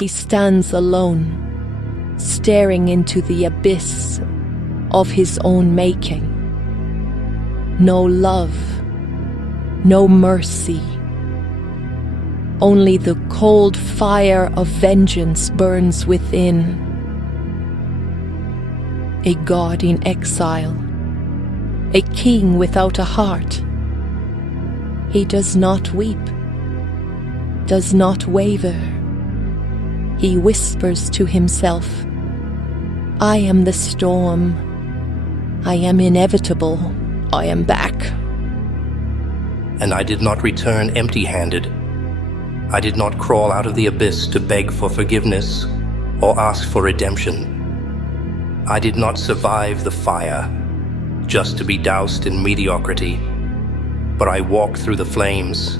He stands alone, staring into the abyss of his own making. No love, no mercy. Only the cold fire of vengeance burns within. A god in exile, a king without a heart. He does not weep, does not waver. He whispers to himself, I am the storm. I am inevitable. I am back. And I did not return empty-handed. I did not crawl out of the abyss to beg for forgiveness or ask for redemption. I did not survive the fire just to be doused in mediocrity, but I walked through the flames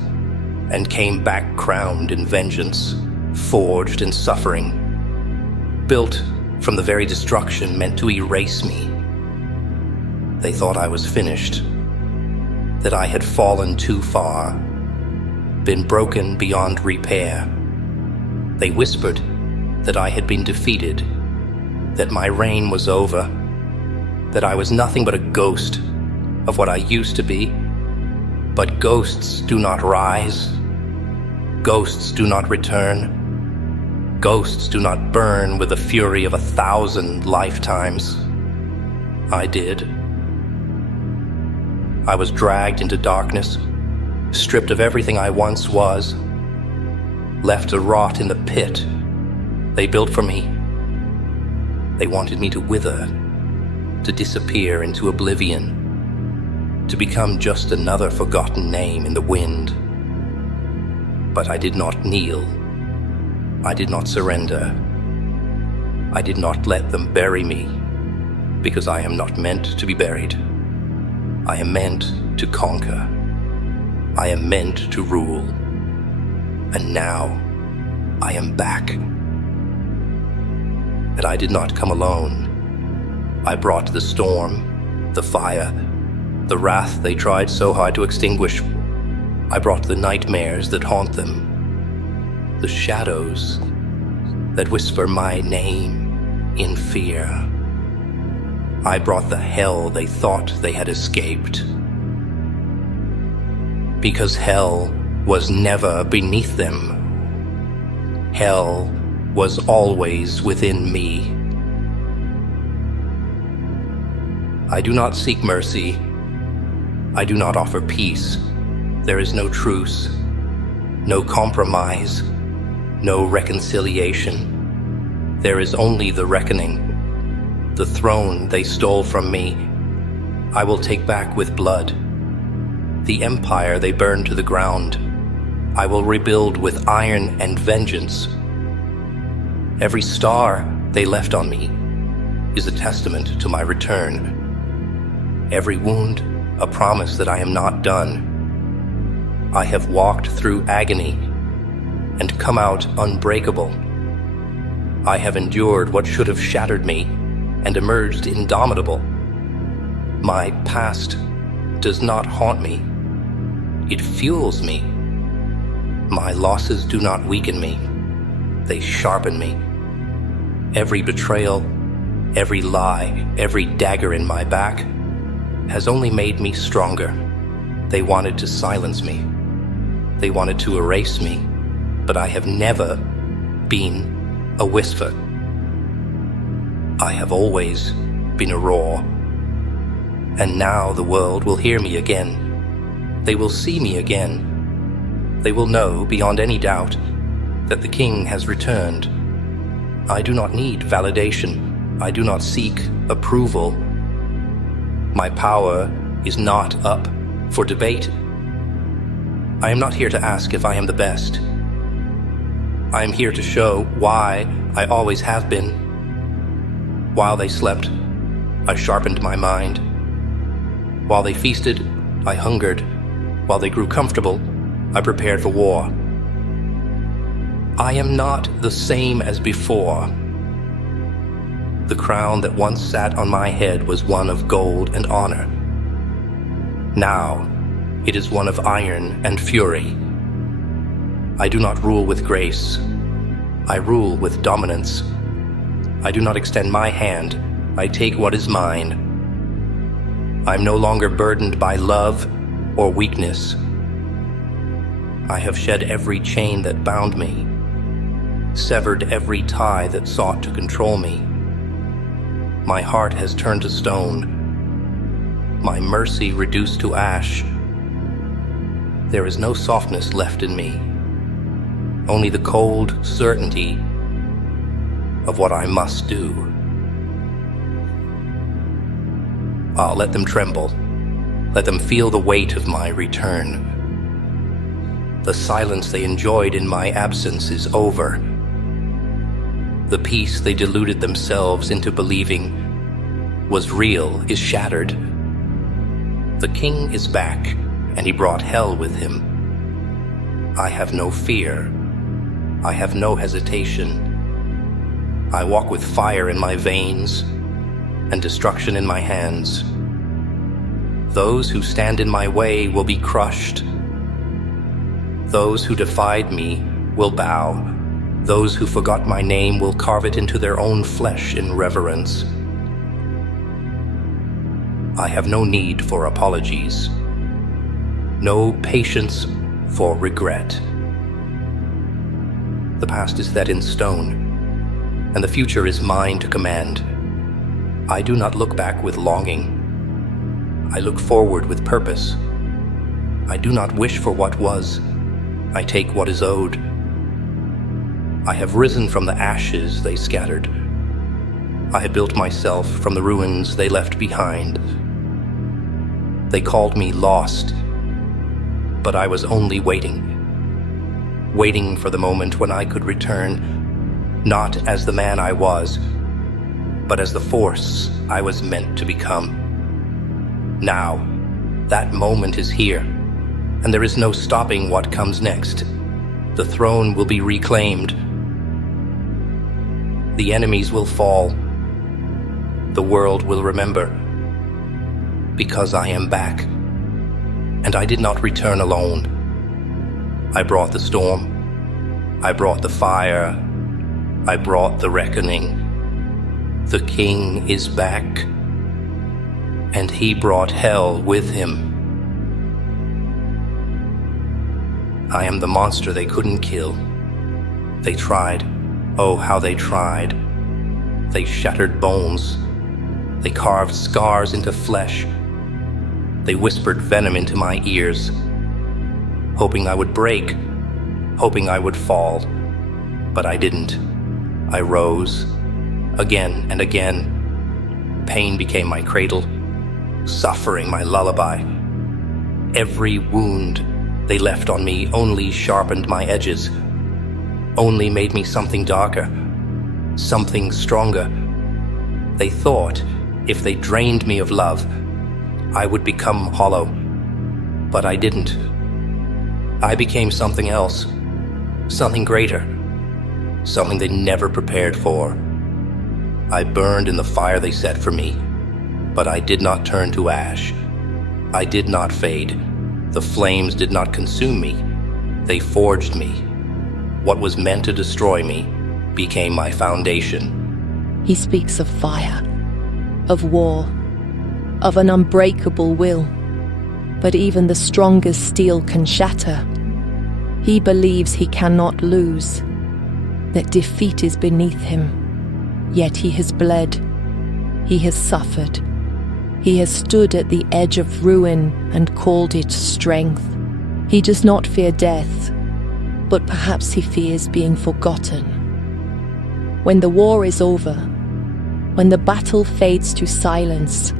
and came back crowned in vengeance, forged in suffering, built from the very destruction meant to erase me. They thought I was finished, that I had fallen too far, been broken beyond repair. They whispered that I had been defeated, that my reign was over, that I was nothing but a ghost of what I used to be. But ghosts do not rise. Ghosts do not return. Ghosts do not burn with the fury of 1,000 lifetimes. I did. I was dragged into darkness, stripped of everything I once was, left to rot in the pit they built for me. They wanted me to wither, to disappear into oblivion, to become just another forgotten name in the wind. But I did not kneel. I did not surrender. I did not let them bury me, because I am not meant to be buried. I am meant to conquer. I am meant to rule. And now I am back. And I did not come alone. I brought the storm, the fire, the wrath they tried so hard to extinguish. I brought the nightmares that haunt them, the shadows that whisper my name in fear. I brought the hell they thought they had escaped. Because hell was never beneath them. Hell was always within me. I do not seek mercy. I do not offer peace. There is no truce, no compromise, no reconciliation. There is only the reckoning. The throne they stole from me, I will take back with blood. The empire they burned to the ground, I will rebuild with iron and vengeance. Every star they left on me is a testament to my return. Every wound, a promise that I am not done. I have walked through agony and come out unbreakable. I have endured what should have shattered me and emerged indomitable. My past does not haunt me. It fuels me. My losses do not weaken me. They sharpen me. Every betrayal, every lie, every dagger in my back has only made me stronger. They wanted to silence me. They wanted to erase me, but I have never been a whisper. I have always been a roar. And now the world will hear me again. They will see me again. They will know beyond any doubt that the king has returned. I do not need validation. I do not seek approval. My power is not up for debate. I am not here to ask if I am the best. I am here to show why I always have been. While they slept, I sharpened my mind. While they feasted, I hungered. While they grew comfortable, I prepared for war. I am not the same as before. The crown that once sat on my head was one of gold and honor. Now, it is one of iron and fury. I do not rule with grace. I rule with dominance. I do not extend my hand, I take what is mine. I'm no longer burdened by love or weakness. I have shed every chain that bound me, severed every tie that sought to control me. My heart has turned to stone, my mercy reduced to ash. There is no softness left in me, only the cold certainty of what I must do. I'll let them tremble, let them feel the weight of my return. The silence they enjoyed in my absence is over. The peace they deluded themselves into believing was real is shattered. The king is back, and he brought hell with him. I have no fear. I have no hesitation. I walk with fire in my veins and destruction in my hands. Those who stand in my way will be crushed. Those who defied me will bow. Those who forgot my name will carve it into their own flesh in reverence. I have no need for apologies, no patience for regret. The past is set in stone, and the future is mine to command. I do not look back with longing. I look forward with purpose. I do not wish for what was. I take what is owed. I have risen from the ashes they scattered. I have built myself from the ruins they left behind. They called me lost, but I was only waiting for the moment when I could return, not as the man I was, but as the force I was meant to become. Now, that moment is here, and there is no stopping what comes next. The throne will be reclaimed. The enemies will fall. The world will remember. Because I am back, and I did not return alone. I brought the storm. I brought the fire. I brought the reckoning. The king is back, and he brought hell with him. I am the monster they couldn't kill. They tried. Oh, how they tried. They shattered bones. They carved scars into flesh. They whispered venom into my ears, hoping I would break, hoping I would fall. But I didn't. I rose, again and again. Pain became my cradle, suffering my lullaby. Every wound they left on me only sharpened my edges, only made me something darker, something stronger. They thought if they drained me of love, I would become hollow, but I didn't. I became something else, something greater, something they never prepared for. I burned in the fire they set for me, but I did not turn to ash. I did not fade. The flames did not consume me. They forged me. What was meant to destroy me became my foundation. He speaks of fire, of war, of an unbreakable will. But even the strongest steel can shatter. He believes he cannot lose, that defeat is beneath him. Yet he has bled. He has suffered. He has stood at the edge of ruin and called it strength. He does not fear death, but perhaps he fears being forgotten. When the war is over, when the battle fades to silence,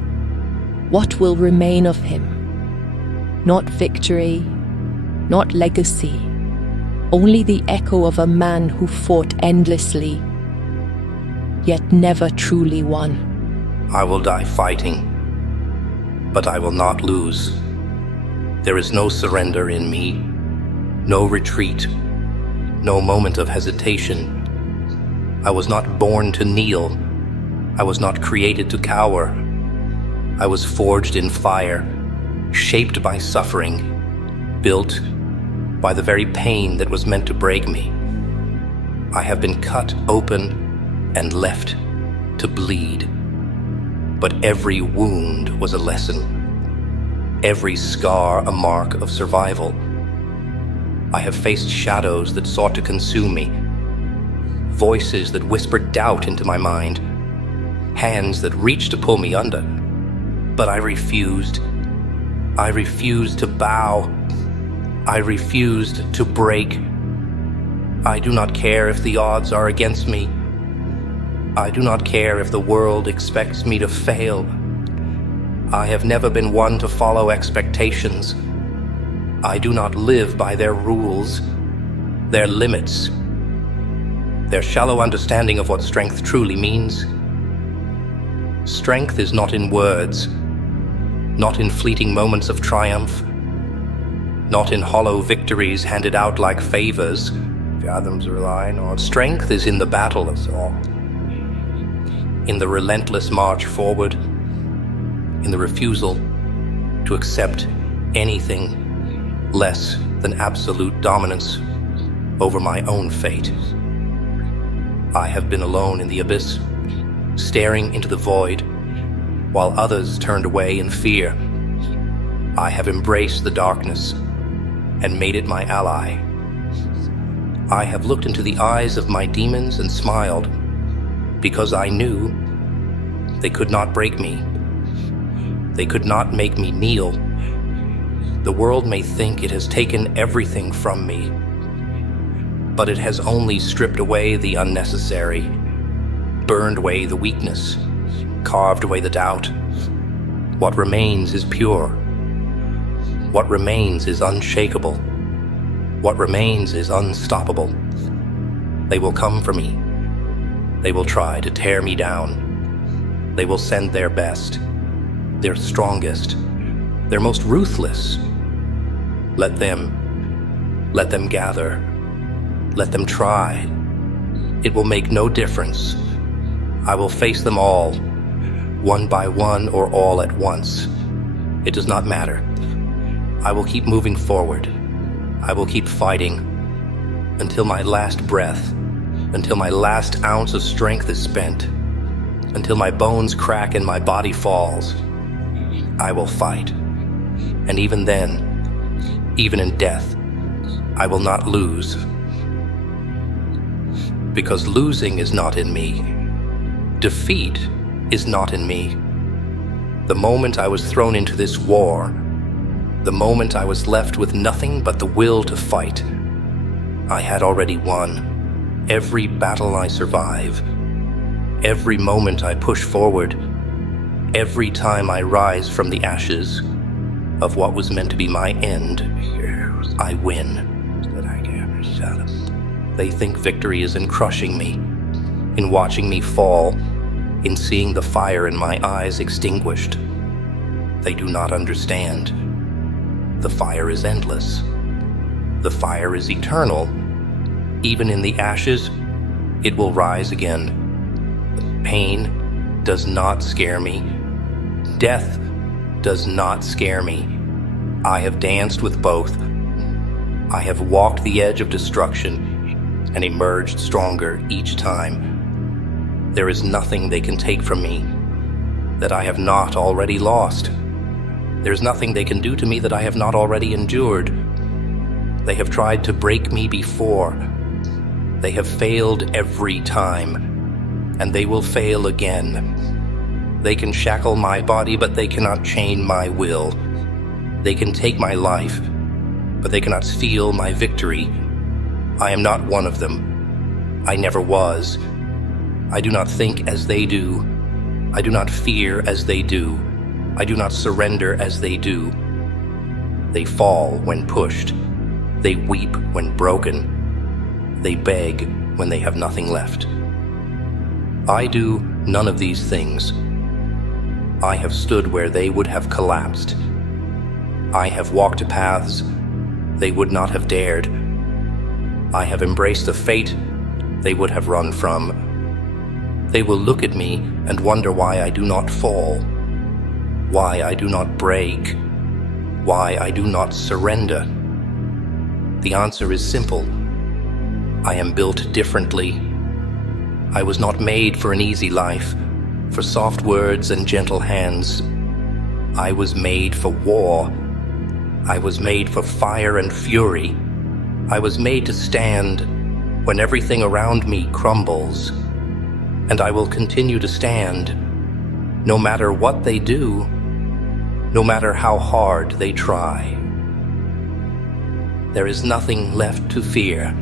what will remain of him? Not victory, not legacy, only the echo of a man who fought endlessly, yet never truly won. I will die fighting, but I will not lose. There is no surrender in me, no retreat, no moment of hesitation. I was not born to kneel. I was not created to cower. I was forged in fire, shaped by suffering, built by the very pain that was meant to break me. I have been cut open and left to bleed. But every wound was a lesson, every scar a mark of survival. I have faced shadows that sought to consume me, voices that whispered doubt into my mind, hands that reached to pull me under. But I refused. I refused to bow. I refused to break. I do not care if the odds are against me. I do not care if the world expects me to fail. I have never been one to follow expectations. I do not live by their rules, their limits, their shallow understanding of what strength truly means. Strength is not in words, not in fleeting moments of triumph, not in hollow victories handed out like favors. Fathoms relying on strength is in the battle of all, in the relentless march forward, in the refusal to accept anything less than absolute dominance over my own fate. I have been alone in the abyss, staring into the void, while others turned away in fear. I have embraced the darkness and made it my ally. I have looked into the eyes of my demons and smiled, because I knew they could not break me. They could not make me kneel. The world may think it has taken everything from me, but it has only stripped away the unnecessary, burned away the weakness, carved away the doubt. What remains is pure. What remains is unshakable. What remains is unstoppable. They will come for me. They will try to tear me down. They will send their best, their strongest, their most ruthless. Let them gather. Let them try. It will make no difference. I will face them all, one by one or all at once. It does not matter. I will keep moving forward. I will keep fighting until my last breath, until my last ounce of strength is spent, until my bones crack and my body falls. I will fight. And even then, even in death, I will not lose. Because losing is not in me. Defeat is not in me. The moment I was thrown into this war, the moment I was left with nothing but the will to fight, I had already won. Every battle I survive, every moment I push forward, every time I rise from the ashes of what was meant to be my end, I win. They think victory is in crushing me, in watching me fall, in seeing the fire in my eyes extinguished. They do not understand. The fire is endless. The fire is eternal. Even in the ashes, it will rise again. Pain does not scare me. Death does not scare me. I have danced with both. I have walked the edge of destruction and emerged stronger each time. There is nothing they can take from me that I have not already lost. There's nothing they can do to me that I have not already endured. They have tried to break me before. They have failed every time, and they will fail again. They can shackle my body, but they cannot chain my will. They can take my life, but they cannot steal my victory. I am not one of them. I never was. I do not think as they do. I do not fear as they do. I do not surrender as they do. They fall when pushed. They weep when broken. They beg when they have nothing left. I do none of these things. I have stood where they would have collapsed. I have walked paths they would not have dared. I have embraced a fate they would have run from. They will look at me and wonder why I do not fall, why I do not break, why I do not surrender. The answer is simple. I am built differently. I was not made for an easy life, for soft words and gentle hands. I was made for war. I was made for fire and fury. I was made to stand when everything around me crumbles. And I will continue to stand, no matter what they do, no matter how hard they try. There is nothing left to fear,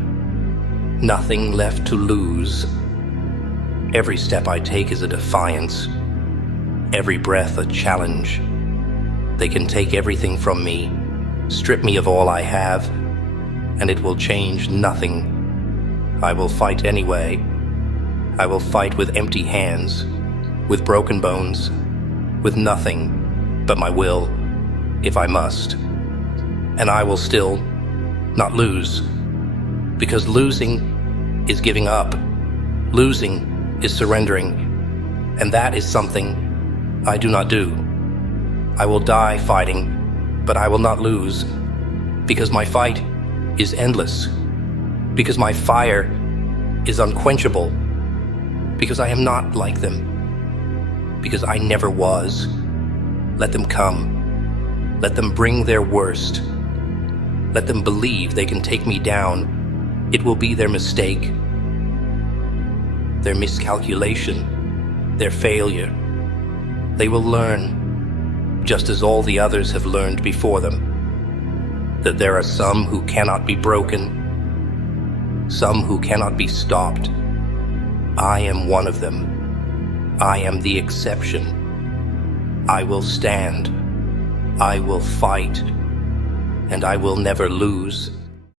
nothing left to lose. Every step I take is a defiance, every breath a challenge. They can take everything from me, strip me of all I have, and it will change nothing. I will fight anyway. I will fight with empty hands, with broken bones, with nothing but my will, if I must. And I will still not lose, because losing is giving up. Losing is surrendering, and that is something I do not do. I will die fighting, but I will not lose, because my fight is endless, because my fire is unquenchable, because I am not like them, because I never was. Let them come. Let them bring their worst. Let them believe they can take me down. It will be their mistake, their miscalculation, their failure. They will learn, just as all the others have learned before them, that there are some who cannot be broken, some who cannot be stopped. I am one of them. I am the exception. I will stand. I will fight. And I will never lose.